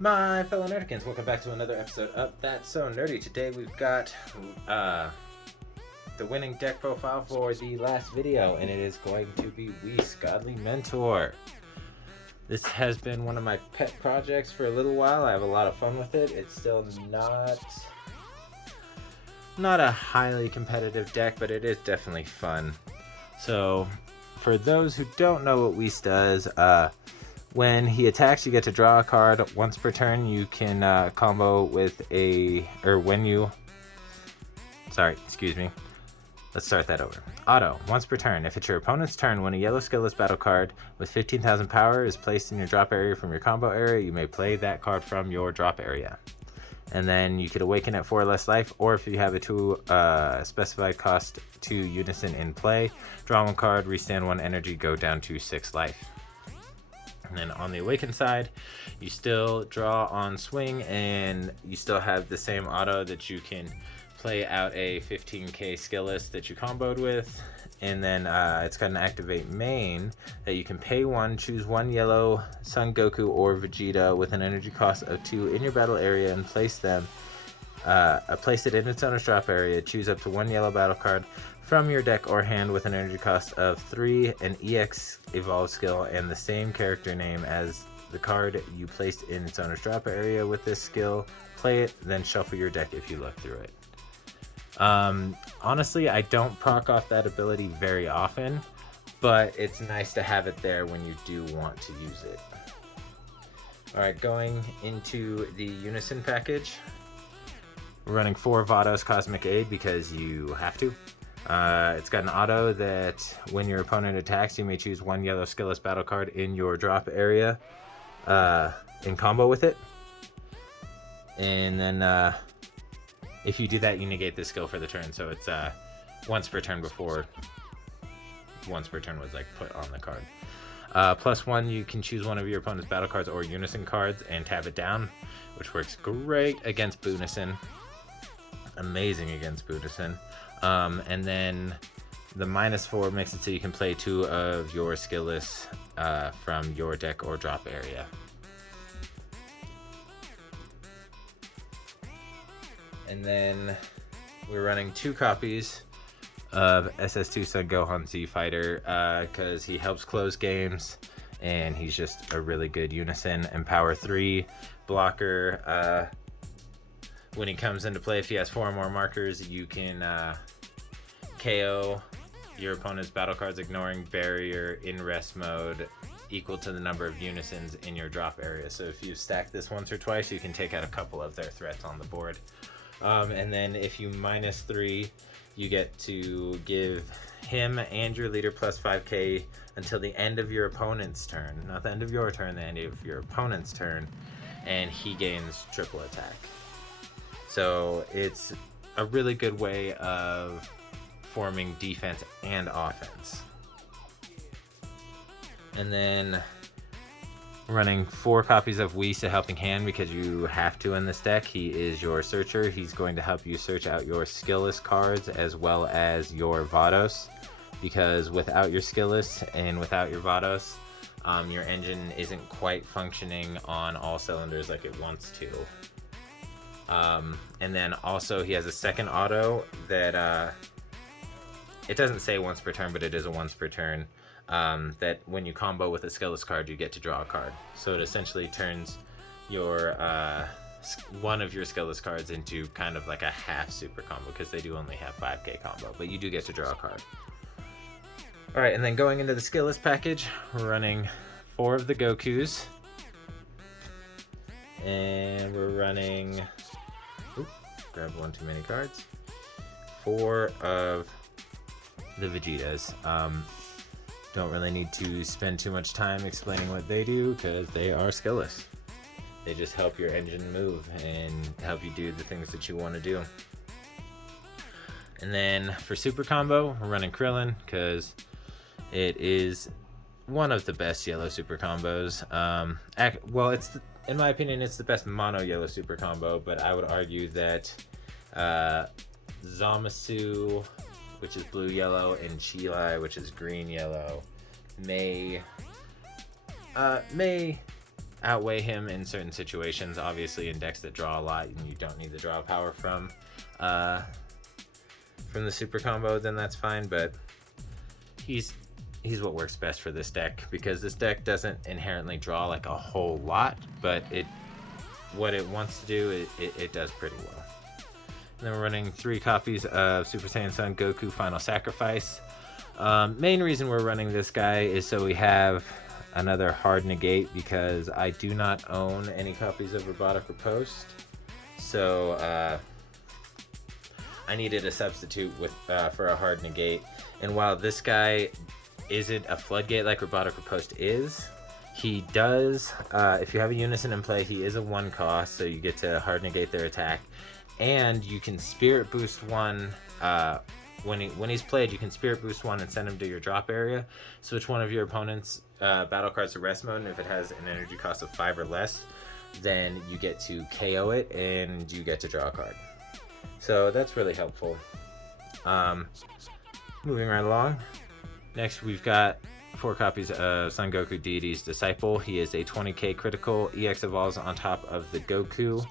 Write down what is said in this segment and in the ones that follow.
My fellow nerdikins, welcome back to another episode of That's So Nerdy. Today we've got the winning deck profile for the last video, and it is going to be Whis, Godly Mentor. This has been one of my pet projects for a little while. I have a lot of fun with it. It's still not a highly competitive deck, but it is definitely fun. So, for those who don't know what Whis does, when he attacks, you get to draw a card. Once per turn, you can combo with Let's start that over. Auto. Once per turn. If it's your opponent's turn, when a yellow skillless battle card with 15,000 power is placed in your drop area from your combo area, you may play that card from your drop area. And then you could awaken at 4 or less life, or if you have a 2 specified cost 2 Unison in play, draw 1 card, restand 1 energy, go down to 6 life. And then on the awaken side, you still draw on swing, and you still have the same auto that you can play out a 15k skill list that you comboed with. And then it's got an activate main that you can pay 1, choose 1 yellow Son Goku or Vegeta with an energy cost of 2 in your battle area and place them. Place it in its owner's drop area. Choose up to 1 yellow battle card from your deck or hand with an energy cost of 3, an EX evolve skill, and the same character name as the card you placed in its owner's drop area with this skill. Play it, then shuffle your deck if you look through it. Honestly, I don't proc off that ability very often, but it's nice to have it there when you do want to use it. Alright, going into the Unison package. We're running 4 Vados Cosmic Aid because you have to. It's got an auto that when your opponent attacks, you may choose 1 yellow skillless battle card in your drop area in combo with it. And then if you do that, you negate the skill for the turn. So it's once per turn before once per turn was like put on the card. +1, you can choose 1 of your opponent's battle cards or Unison cards and tap it down, which works great against Bunison. Amazing against Bunison. And then the -4 makes it so you can play 2 of your skillless from your deck or drop area. And then we're running 2 copies of SS2 Son Gohan Z Fighter because he helps close games and he's just a really good Unison and Power 3 blocker. When he comes into play, if he has 4 or more markers, you can KO your opponent's battle cards, ignoring barrier in rest mode equal to the number of Unisons in your drop area. So if you stack this once or twice, you can take out a couple of their threats on the board. And then if you -3, you get to give him and your leader plus 5k until the end of your opponent's turn. Not the end of your turn, the end of your opponent's turn. And he gains triple attack. So it's a really good way of forming defense and offense. And then running 4 copies of Whis, a helping hand, because you have to in this deck. He is your searcher. He's going to help you search out your skillless cards as well as your Vados, because without your skillless and without your Vados, your engine isn't quite functioning on all cylinders like it wants to. And then also he has a second auto that it doesn't say once per turn, but it is a once per turn. That when you combo with a skillless card, you get to draw a card. So it essentially turns your one of your skillless cards into kind of like a half super combo, because they do only have 5k combo, but you do get to draw a card. Alright, and then going into the skillless package, we're running 4 of the Gokus. And we're running... Oop, grabbed 1 too many cards. 4 of the Vegetas. Don't really need to spend too much time explaining what they do because they are skillless. They just help your engine move and help you do the things that you want to do. And then for super combo, we're running Krillin because it is one of the best yellow super combos. Well, in my opinion, it's the best mono yellow super combo, but I would argue that Zamasu, which is blue yellow, and Chilai, which is green yellow, may outweigh him in certain situations. Obviously, in decks that draw a lot and you don't need the draw power from the super combo, then that's fine. But he's what works best for this deck, because this deck doesn't inherently draw like a whole lot, but what it wants to do, it does pretty well. And then we're running 3 copies of Super Saiyan Son Goku Final Sacrifice. Main reason we're running this guy is so we have another hard negate, because I do not own any copies of Robotic Riposte. So I needed a substitute for a hard negate. And while this guy isn't a floodgate like Robotic Riposte is, he does, if you have a Unison in play, he is a 1 cost, so you get to hard negate their attack. And you can Spirit Boost 1, when he's played, you can Spirit Boost 1 and send him to your drop area. Switch one of your opponent's battle cards to rest mode, and if it has an energy cost of 5 or less, then you get to KO it and you get to draw a card. So that's really helpful. Moving right along. Next, we've got 4 copies of Son Goku Deity's Disciple. He is a 20k critical. EX evolves on top of the Goku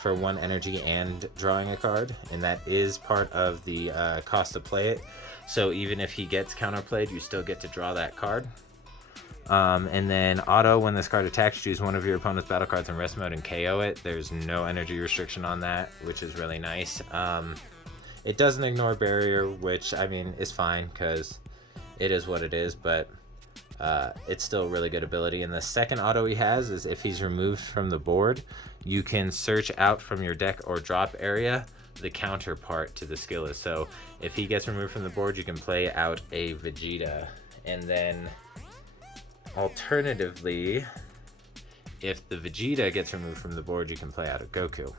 for 1 energy and drawing a card, and that is part of the cost to play it. So even if he gets counterplayed, you still get to draw that card. And then auto, when this card attacks, choose one of your opponent's battle cards in rest mode and KO it. There's no energy restriction on that, which is really nice. It doesn't ignore barrier, which I mean is fine because it is what it is, but it's still a really good ability. And the second auto he has is if he's removed from the board, you can search out from your deck or drop area the counterpart to the skill is. So if he gets removed from the board, you can play out a Vegeta, and then alternatively, if the Vegeta gets removed from the board, you can play out a Goku.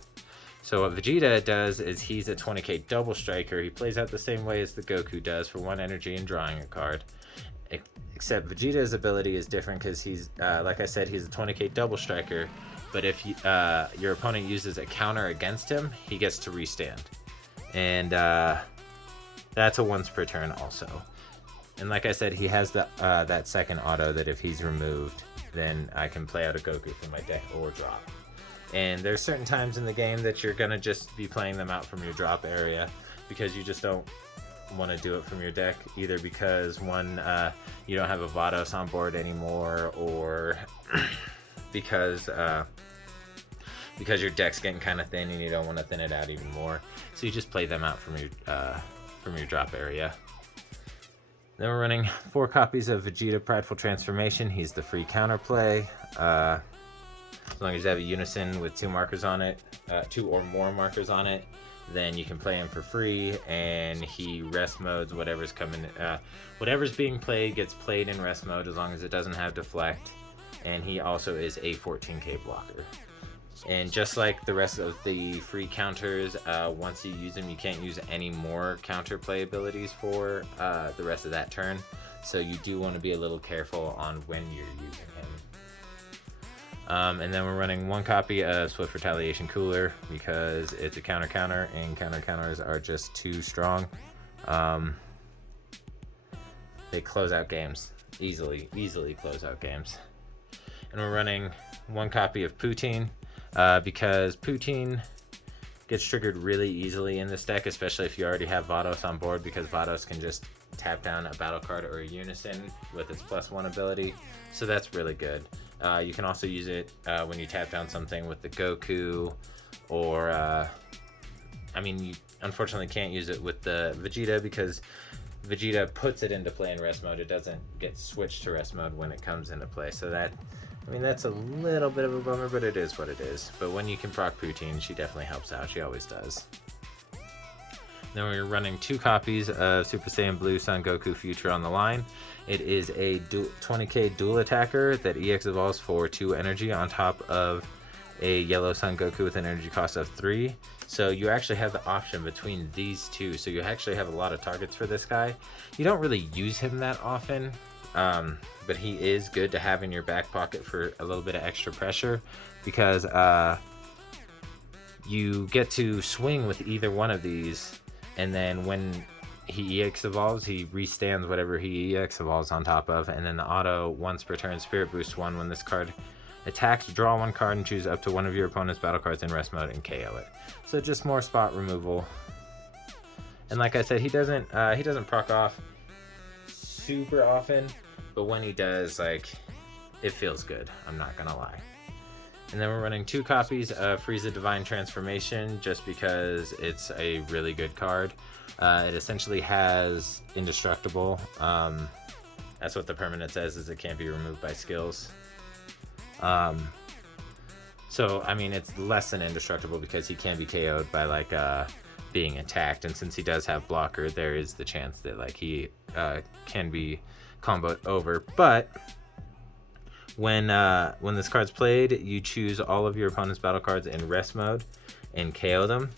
So what Vegeta does is he's a 20k double striker. He plays out the same way as the Goku does for 1 energy and drawing a card. Except Vegeta's ability is different because he's, like I said, he's a 20k double striker. But if your opponent uses a counter against him, he gets to restand. And that's a once per turn also. And like I said, he has that second auto that if he's removed, then I can play out a Goku from my deck or drop. And there's certain times in the game that you're going to just be playing them out from your drop area because you just don't want to do it from your deck, either because one, you don't have a Vados on board anymore, or because your deck's getting kind of thin and you don't want to thin it out even more. So you just play them out from your drop area. Then we're running 4 copies of Vegeta Prideful Transformation. He's the free counterplay. As long as you have a Unison with 2 markers on it, 2 or more markers on it, then you can play him for free, and he rest modes whatever's coming. Whatever's being played gets played in rest mode as long as it doesn't have deflect, and he also is a 14k blocker. And just like the rest of the free counters, once you use them, you can't use any more counterplay abilities for the rest of that turn. So you do want to be a little careful on when you're using him. And then we're running 1 copy of Swift Retaliation Cooler because it's a counter, and counters are just too strong. They close out games. Easily close out games. And we're running 1 copy of Poutine. Because Poutine gets triggered really easily in this deck, especially if you already have Vados on board, because Vados can just tap down a battle card or a Unison with its +1 ability, so that's really good. You can also use it when you tap down something with the Goku, or I mean, you unfortunately can't use it with the Vegeta because Vegeta puts it into play in rest mode. It doesn't get switched to rest mode when it comes into play, so that, I mean, that's a little bit of a bummer, but it is what it is. But when you can proc Poutine, she definitely helps out. She always does. Then we're running 2 copies of Super Saiyan Blue Son Goku Future on the line. It is a 20k dual attacker that EX evolves for 2 energy on top of a yellow Son Goku with an energy cost of 3. So you actually have the option between these 2. So you actually have a lot of targets for this guy. You don't really use him that often. But he is good to have in your back pocket for a little bit of extra pressure, because you get to swing with either one of these, and then when he EX evolves, he restands whatever he EX evolves on top of, and then the auto once per turn Spirit Boost 1 when this card attacks, draw one card and choose up to one of your opponent's battle cards in rest mode and KO it. So just more spot removal. And like I said, he doesn't proc off super often, but when he does, like, it feels good, I'm not gonna lie. And then we're running 2 copies of Frieza Divine Transformation just because it's a really good card. It essentially has indestructible. That's what the permanent says, is it can't be removed by skills. So I mean, it's less than indestructible because he can be KO'd by like being attacked, and since he does have blocker, there is the chance that like he can be comboed over. But when this card's played, you choose all of your opponent's battle cards in rest mode and KO them,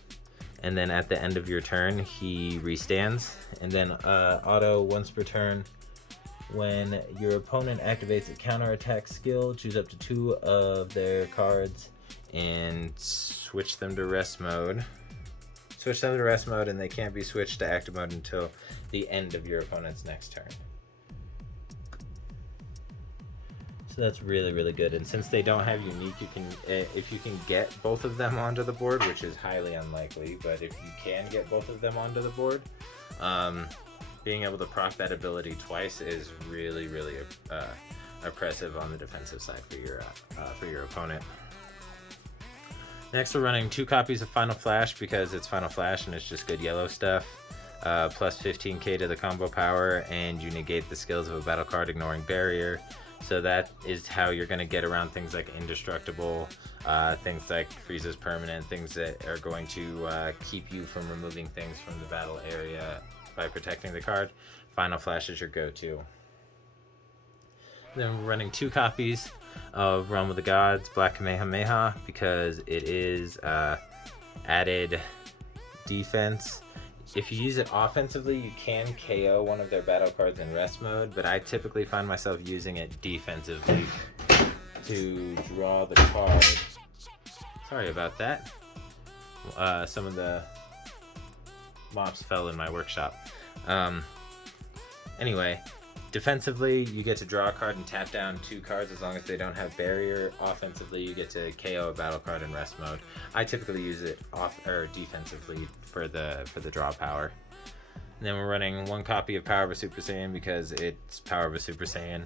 and then at the end of your turn he restands. And then auto, once per turn, when your opponent activates a counterattack skill, choose up to 2 of their cards and switch them to rest mode. Switch them to rest mode, and they can't be switched to active mode until the end of your opponent's next turn. So that's really, really good. And since they don't have unique, you can, if you can get both of them onto the board, which is highly unlikely, but if you can get both of them onto the board, being able to proc that ability twice is really, really oppressive on the defensive side for your opponent. Next, we're running 2 copies of Final Flash because it's Final Flash and it's just good yellow stuff. Plus 15k to the combo power, and you negate the skills of a battle card ignoring barrier. So that is how you're going to get around things like indestructible, things like Frieza's permanent, things that are going to keep you from removing things from the battle area by protecting the card. Final Flash is your go-to. Then we're running 2 copies of Realm of the Gods, Black Kamehameha, because it is added defense. If you use it offensively, you can KO one of their battle cards in rest mode, but I typically find myself using it defensively to draw the card. Sorry about that. Some of the mops fell in my workshop. Anyway, defensively, you get to draw a card and tap down 2 cards as long as they don't have barrier. Offensively, you get to KO a battle card in rest mode. I typically use it defensively for the draw power. And then we're running 1 copy of Power of a Super Saiyan because it's Power of a Super Saiyan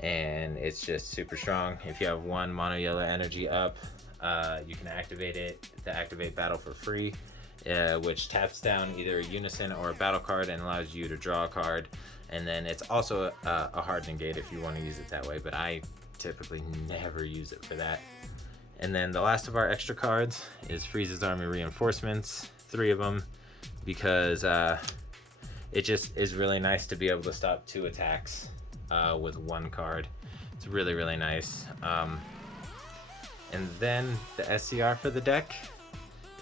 and it's just super strong. If you have 1 mono yellow energy up, you can activate it to activate battle for free, which taps down either a Unison or a battle card and allows you to draw a card. And then it's also a hard negate if you want to use it that way, but I typically never use it for that. And then the last of our extra cards is Frieza's Army Reinforcements, 3 of them, because it just is really nice to be able to stop 2 attacks with 1 card. It's really, really nice. And then the SCR for the deck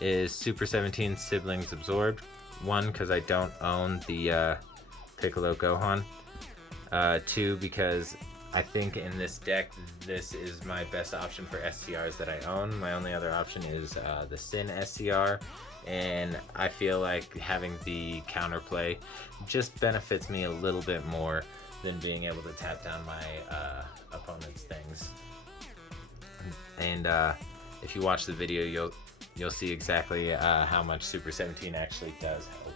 is Super 17 Siblings Absorbed. 1, because I don't own the Piccolo Gohan. 2, because I think in this deck, this is my best option for SCRs that I own. My only other option is the Sin SCR, and I feel like having the counterplay just benefits me a little bit more than being able to tap down my opponent's things. And if you watch the video, you'll see exactly how much Super 17 actually does help.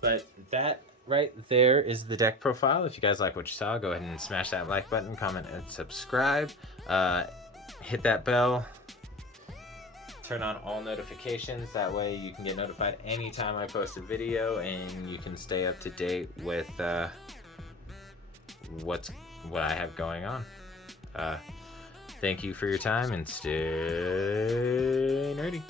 But that right there is the deck profile. If you guys like what you saw, go ahead and smash that like button, comment, and subscribe. Hit that bell. Turn on all notifications. That way you can get notified anytime I post a video, and you can stay up to date with what I have going on. Thank you for your time, and stay nerdy.